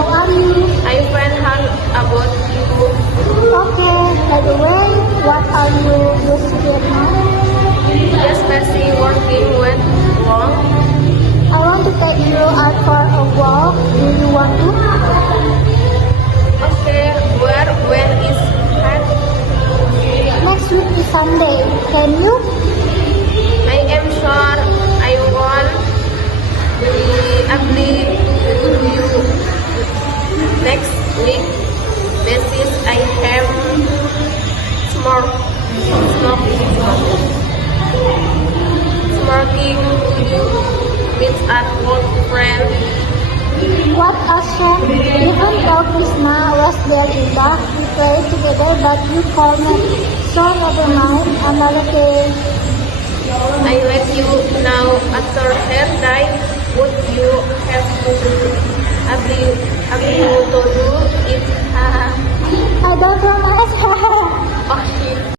how are you? I'm fine. How about you? Okay, by the way, what are you using right now? Just busy working went wrong. I want to take you out for a walk. Do you want to? Okay, where, when is that? Next week is Sunday. Can you? I am sure I won't be able to do you. Next week, basis I have smoking means at work friend. What a shame. Even though Krishna was there in dark, we prayed together, but you called me. So never mind, another day. I let you know after her died. Would you have